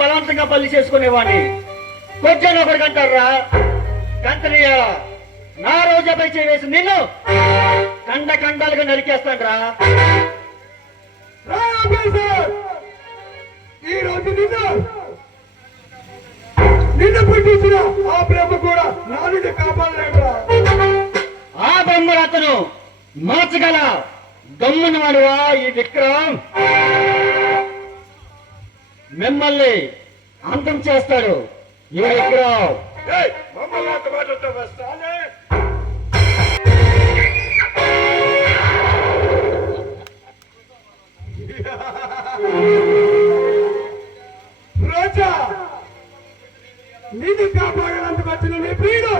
బలవంతంగా పల్లి చేసుకునేవాడిని. కొంచెం ఒకటి కంటారా కంటనీయ నా రోజాపై చేసి నిన్ను కండ కండాలుగా నరికేస్తాను రా. ఈ రోజు నిన్ను పుట్టించిన ఆ బ్రహ్మ కూడా నా నుండి కాపాడలేదురా. ఆ బ్రహ్మను అతను మార్చగల దమ్మున్నవాడువా ఈ విక్రమ్? మిమ్మల్ని అంతం చేస్తాడు ఈ విక్రమ్. మమ్మల్ని అంత మాటతో వస్తానే. రోజా నిన్ను కాపాడడానికి వచ్చిన నీ ప్రియుడు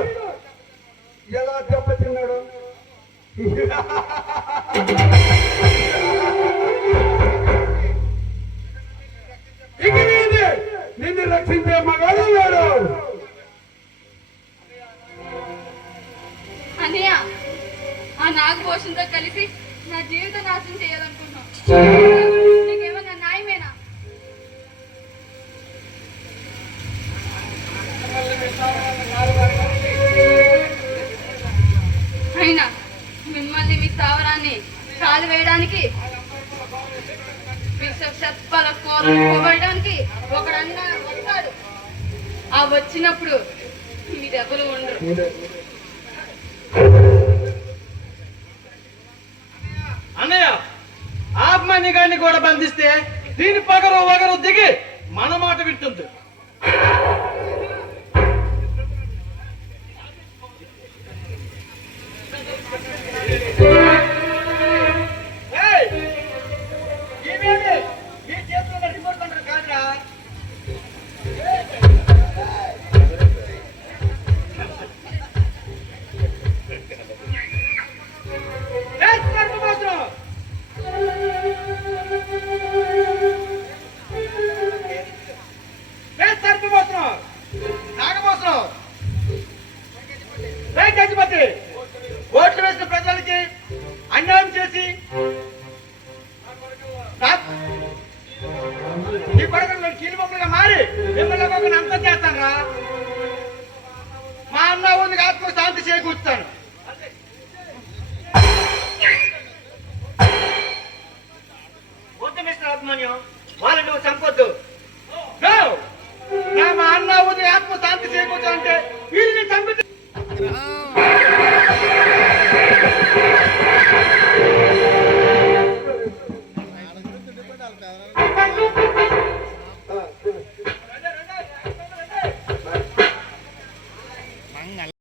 ఎలా దెబ్బతిన్నాడు? ఇక నిన్ను రక్షించే మగాడు లేడు. అన్నయ్య, ఆ నాగభూషణంతో కలిసి నా జీవితం నాశనం చేయాలనుకున్నావు. నీకేమన్నా న్యాయమేనా? అయినా మిమ్మల్ని మీ స్థావరాన్ని కాలు వేయడానికి, విషపల కూరలు పోగొట్టడానికి ఒకడన్నా వస్తాడు. ఆ వచ్చినప్పుడు మీరెవరు ఉండరు. అన్నయ్య, ఆత్మని గారిని కూడా బంధిస్తే దీని పగరు వగరు దిగి మన మాట వింటుంది. ఓట్లు వేసిన ప్రజలకి అన్యాయం చేసి ఈ కొడుకులు కీలుబొమ్మలుగా మారి మిమ్మల్ని ఒక అంతం చేస్తాను రా. మా అన్న ఉంది ఆత్మ శాంతి చేకూర్చుతాను. వద్దు మిస్టర్ అభిమన్యం, వాళ్ళని నువ్వు చంపొద్దు. మా అన్న ఉంది ఆత్మ శాంతి చేకూర్చాలంటే వీళ్ళని చంపితే